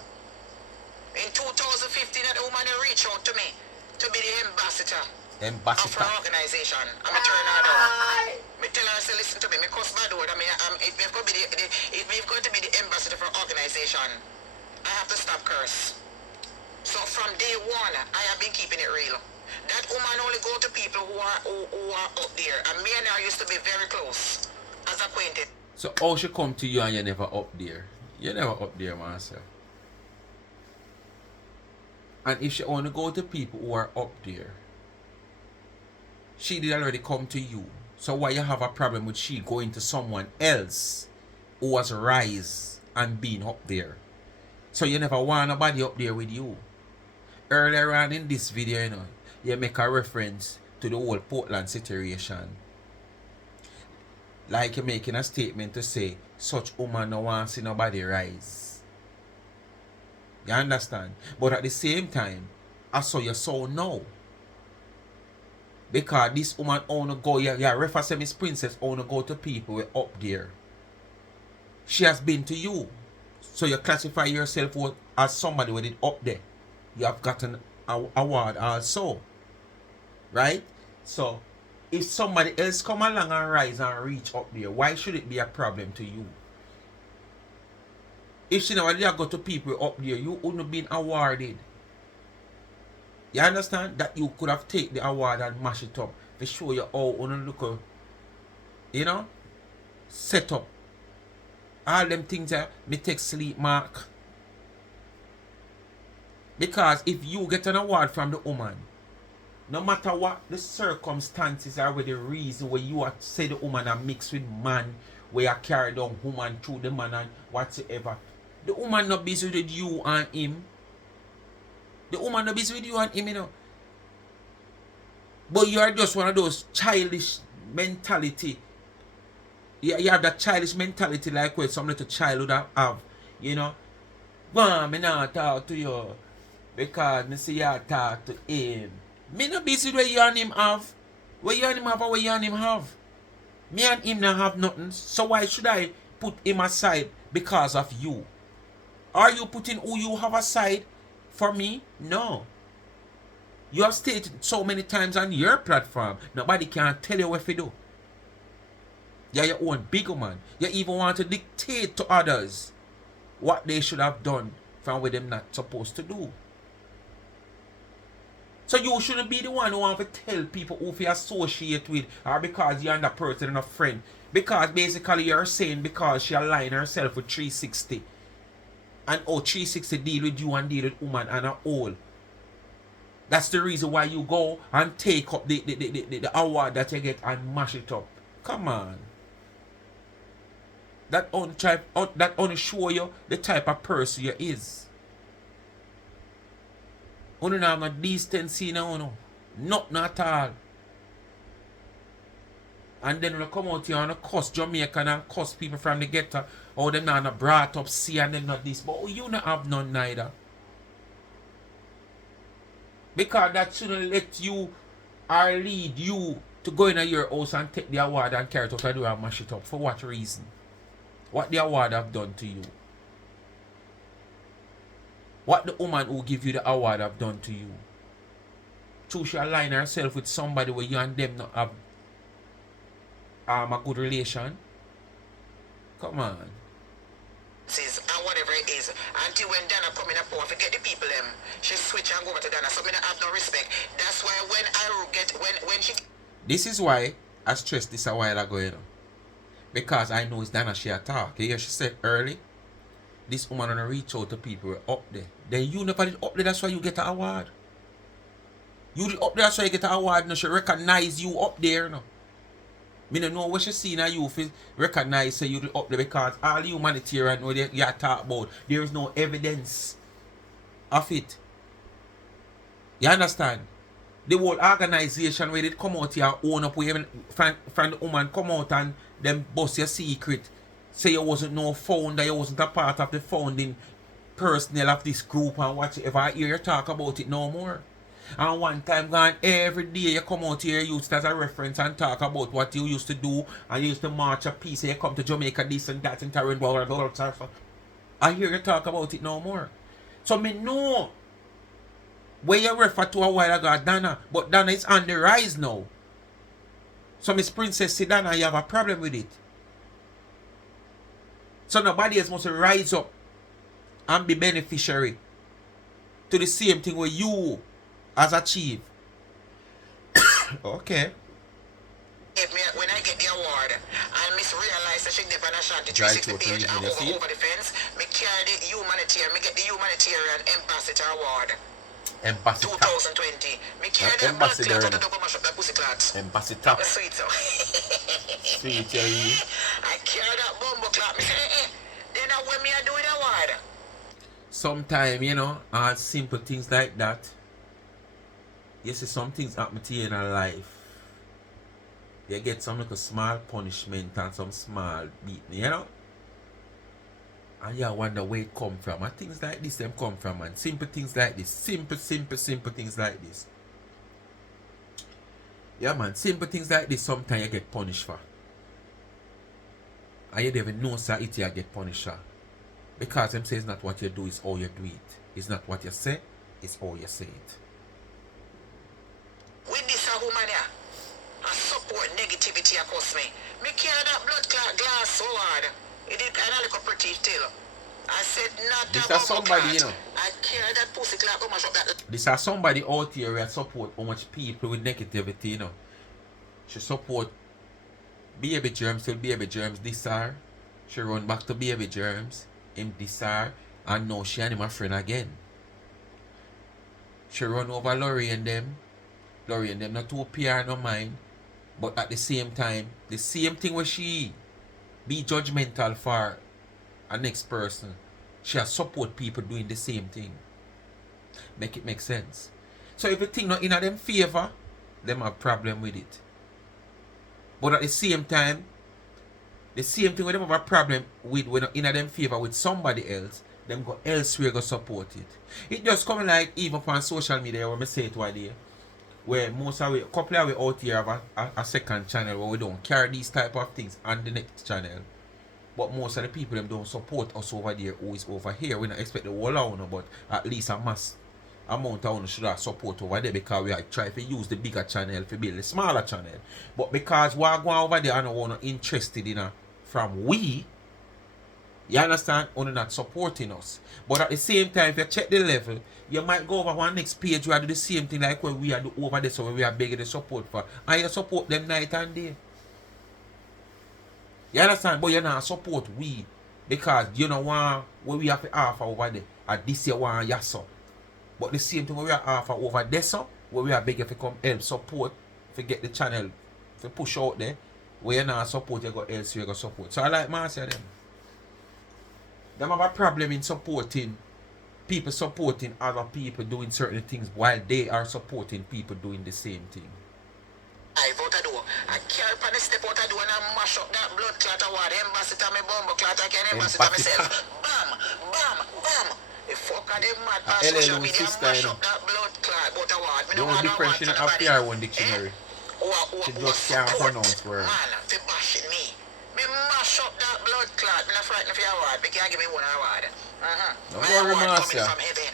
In 2015, that woman reached out to me to be the ambassador of Ambassador. her organization. I'm a turn her down. Me tell her, say, listen to me, me cuss bad word. I mean, if we've got to be the ambassador for organization, I have to stop curse. So from day one, I have been keeping it real. That woman only go to people who are up there. And me and her used to be very close as acquainted. So how she come to you and you never up there? You never up there, Marcia. And if she only go to people who are up there, she did already come to you. So why you have a problem with she going to someone else who was rise and being up there? So you never want nobody up there with you. Earlier on in this video, you know, you make a reference to the whole Portland situation. Like you're making a statement to say, such woman no want to see nobody rise. You understand? But at the same time, I saw you so now. Because this woman wanna go, you refer to Miss Princess, wanna go to people who are up there. She has been to you. So you classify yourself as somebody with it up there. You have gotten an award also. Right? So, if somebody else come along and rise and reach up there, why should it be a problem to you? If she never did go to people up there, you wouldn't have been awarded. You understand? That you could have taken the award and mash it up to show you how you look, you know, set up. All them things that me take sleep mark. Because if you get an award from the woman, no matter what the circumstances or the reason where you are say the woman are mixed with man, where you carry down woman through the man and whatsoever, the woman not busy with you and him. The woman not busy with you and him, you know. But you are just one of those childish mentality. You have that childish mentality like where some little child would have, you know. Well, me not talk to you because me see you talk to him. Me not busy where you and him have. Where you and him have or where you and him have. Me and him not have nothing. So why should I put him aside because of you? Are you putting who you have aside for me? No. You have stated so many times on your platform, nobody can tell you what to do. You're your own bigger man. You even want to dictate to others what they should have done from what them not supposed to do. So you shouldn't be the one who want to tell people who you associate with or because you're that person and a friend. Because basically you're saying because she aligned herself with 360. And 360 deal with you and deal with woman and a whole. That's the reason why you go and take up the award that you get and mash it up. Come on. That only show you the type of person you is. Only have no decency now, no. Nothing at all. And then when you come out here and cuss Jamaican and cuss people from the ghetto, oh, them not brought up, see, and them not this. But you not have none neither. Because that shouldn't let you or lead you to go in your house and take the award and carry it out and do and mash it up. For what reason? What the award have done to you? What the woman who give you the award have done to you? Choose she align herself with somebody where you and them not have a good relation. Come on. And whatever it is, until when Dana come in a power, forget the people them. She switch and go over to Dana, so me not have no respect. That's why when I get when she. This is why I stressed this a while ago, you know. Because I know it's Dana she attack. You hear she said early, this woman wanna reach out to people up there. Then you never did up there, that's why you get an award. You did up there, that's why you get an award. No, she recognize you up there, you know. Me don't know what she see in you for recognize say you up there because all the humanitarian know you talk about, there is no evidence of it. You understand? The whole organization where they come out here own up with even from the woman come out and them bust your secret. Say you wasn't no founder, you wasn't a part of the founding personnel of this group and whatever. I hear you talk about it no more. And one time gone, every day you come out here, you use it as a reference and talk about what you used to do, and you used to march a piece, and you come to Jamaica, this and that, and Taryn, blah, blah, blah, blah, blah. I hear you talk about it no more. So me know where you refer to a while ago, Dana, but Dana is on the rise now. So Miss Princess say, Dana, you have a problem with it. So nobody else must rise up and be beneficiary to the same thing where you has achieved. Okay. When I get the award and Miss realize that she did on a shot the 360 page and over the fence, me carry the humanitarian, me get the humanitarian ambassador award. Ambassador 2020. Me carry the ambassador to double mash up that pussy clots. Ambassador. Sweet so. Sweet, yeah. I carry that bumbo clot. Me say, then when me I do the award. Sometimes, you know, simple things like that. You see some things happen to you in a life. You get some like a small punishment and some small beating, you know? And you wonder where it come from. And things like this them come from, man. Simple things like this. Simple things like this. Yeah, man. Simple things like this sometimes you get punished for. And you don't even know sir it you get punished for. Because them say it's not what you do, it's how you do it. It's not what you say, it's how you say it. With this a woman here, I support negativity across me. Me carry that blood clot glass so hard. It did kind of look pretty still. I said not this about is somebody, clot. you know. I carry that pussy clot go mash up that. This is somebody out here that support how much people with negativity, you know. She support baby germs till baby germs this her. She run back to baby germs, him this her, and now she and him a friend again. She run over Laurie and them not too PR no mind, but at the same time, the same thing where she be judgmental for a next person, she support people doing the same thing. Make it make sense. So if you think not in them favor, them have problem with it. But at the same time, the same thing when them have a problem with when in them favor with somebody else, them go elsewhere go support it. It just come like even on social media when I say it one day, where most of we couple of we out here have a second channel where we don't carry these type of things on the next channel. But most of the people them don't support us over there who is over here. We don't expect the whole of but at least a mass amount of should have support over there because we are trying to use the bigger channel to build the smaller channel. But because we are going over there and we are not interested in from we, you understand, only not supporting us. But at the same time, if you check the level, you might go over one next page where I do the same thing like what we are do over there, so we are begging the support for. And you support them night and day. You understand? But you not support we because you know what we have to offer over there. And this year one yes so. But the same thing we are offer over there so, where we are begging to come help support to get the channel to push out there. Where you not support, you go elsewhere, you go support. So I like Marcia them. Them have a problem in supporting people supporting other people doing certain things while they are supporting people doing the same thing. I carry on the step out of door and I mash up that blood clot award. Embassy to me bumbo clot again, embassy to myself. Bam, bam, bam. The fuck are them mad on social media? Mash up that blood clot but award. Me the don't want only no difference award in for a nobody. PR1 dictionary. She Who just can't support pronounce words. man for bashing me. Me mash up that blood clot. Me not frightened for your award. Me can't give me one award. Don't My worry, award coming Marcia. from heaven.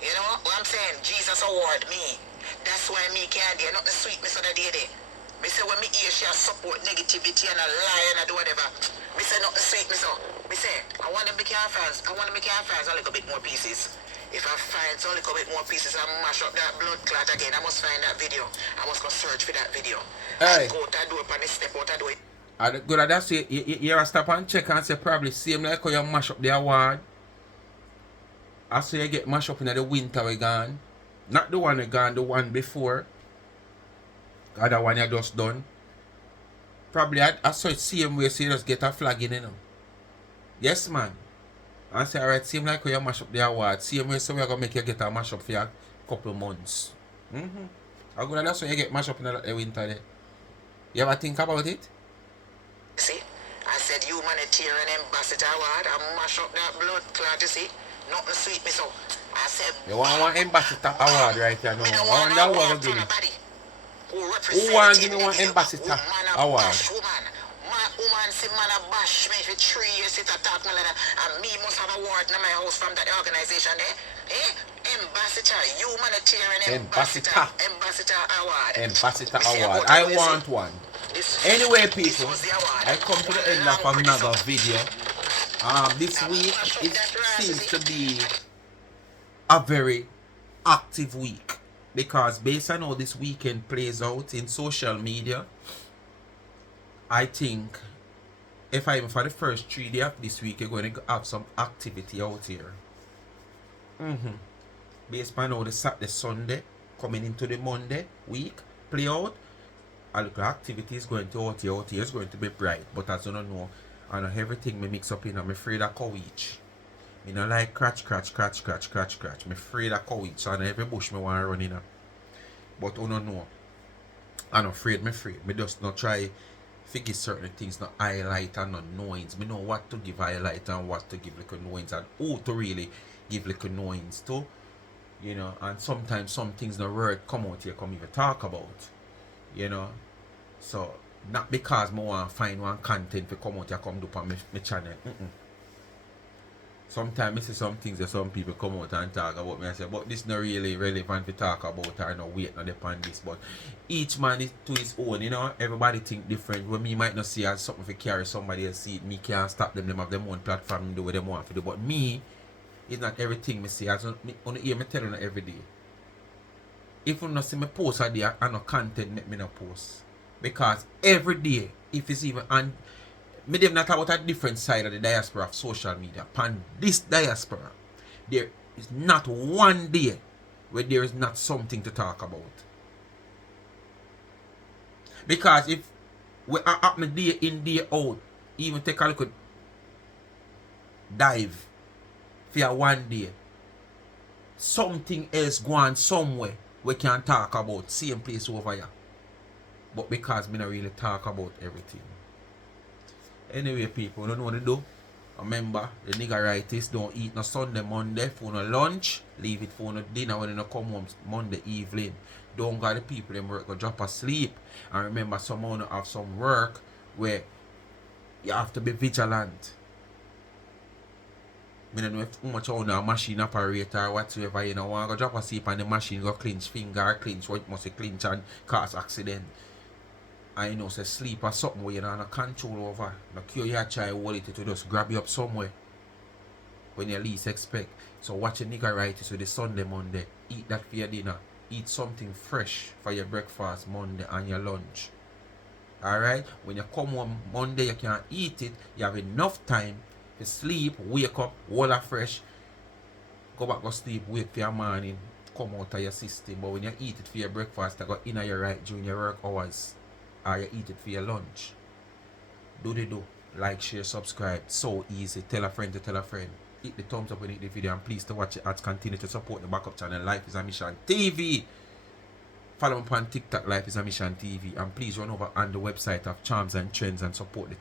You know what I'm saying? Jesus award me. That's why me can't do nothing sweet me so that day. Me say when me hear she support negativity and a lie and I do whatever. Me say nothing sweet me so. Me say I want to make your fans. I want to make your fans a little bit more pieces. If I find a little bit more pieces and mash up that blood clot again, I must find that video. I must go search for that video. Hey. And go to do it and step out and do it. Good at that say you stop and check and say probably same like how you mash up the award. I say you get mashed up in the winter we gone. Not the one we gone, the one before. The other one you just done. Probably I saw it same way so you just get a flag in, you know. Yes man. I say alright, same like how you mash up the award. Same way so we're gonna make you get a mash up for a couple months. I go that's why you get mashed up in the winter there. You ever think about it? See? I said humanitarian ambassador award. I mash up that blood clot, you see? Nothing sweet me so. I said you want one ambassador award right here now. I want that one give me. Who want to give me one ambassador award? Woman say man a bash me for 3 years sit attack me like that. And me must have a award in my house from that organization there. Ambassador, humanitarian ambassador award. Ambassador award. I want one. Anyway people, I come to the end of another video. This week it seems to be a very active week because based on how this weekend plays out in social media, I think if I even for the first 3 days of this week you're going to have some activity out here. Based on how the Saturday, Sunday coming into the Monday week play out, a little activity is going to out here is going to be bright, but as you don't know, I know everything me mix up in. I'm afraid of cow each. Me not like scratch. Me afraid of cow each. So I know every bush me want to run in. But you don't know. I'm afraid. Me just not try figure certain things, not highlight and not knowings. Me know what to give highlight and what to give little knowings and who to really give little knowings to. You know, and sometimes some things the word come out here come even talk about. You know. So not because I want to find one content to come out here come up on my channel. Sometimes I see some things that some people come out and talk about me and say, but this is not really relevant to talk about or no wait not depend this. But each man is to his own, you know. Everybody think different. When me might not see as something to carry somebody else see it, me can't stop them have their own platform and do what they want to do. But me, it's not everything me see. As only hear me tell you every day. If you not see me post a day and no content let me not post. Because every day, if it's even and me them not talk about a different side of the diaspora of social media. Upon this diaspora, there is not one day where there is not something to talk about. Because if we are happening day in, day out, even take a look at dive for one day, something else go on somewhere we can talk about, same place over here. But because me not really talk about everything. Anyway, people, don't know what to do. Remember, the nigga right is don't eat no Sunday, Monday for no lunch. Leave it for no dinner when you come home Monday evening. Don't got the people them work go drop asleep. And remember, someone have some work where you have to be vigilant. I don't know if how much on a machine operator or whatsoever, you know, want to go drop asleep and the machine go clinch finger or clinch what must clinch and cause accident. I know say sleep or something where you don't have control over. No cure you try hold it to just grab you up somewhere when you least expect. So watch a nigga right so the Sunday, Monday. Eat that for your dinner. Eat something fresh for your breakfast Monday and your lunch. Alright? When you come home Monday you can eat it. You have enough time to sleep, wake up, all are fresh. Go back go sleep, wake for your morning, come out of your system. But when you eat it for your breakfast, you go in your right during your work hours. Or you eat it for your lunch. Do they do? Like, share, subscribe. So easy. Tell a friend to tell a friend. Hit the thumbs up when you hit the video, and please to watch it ads. Continue to support the backup channel Life is a Mission TV. Follow me on TikTok Life is a Mission TV, and please run over on the website of Charms and Trends and support it.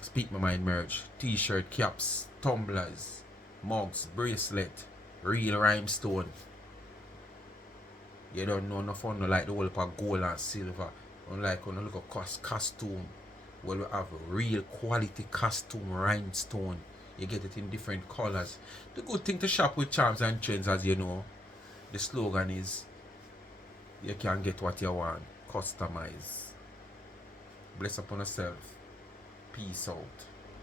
Speak My Mind merch, t-shirt, caps, tumblers, mugs, bracelet, real rhinestone. You don't know no fun no like the whole of gold and silver. Unlike when you look at costume, well, we have a real quality costume rhinestone. You get it in different colors. The good thing to shop with Charms and Trends, as you know, the slogan is you can get what you want, customize. Bless upon yourself. Peace out.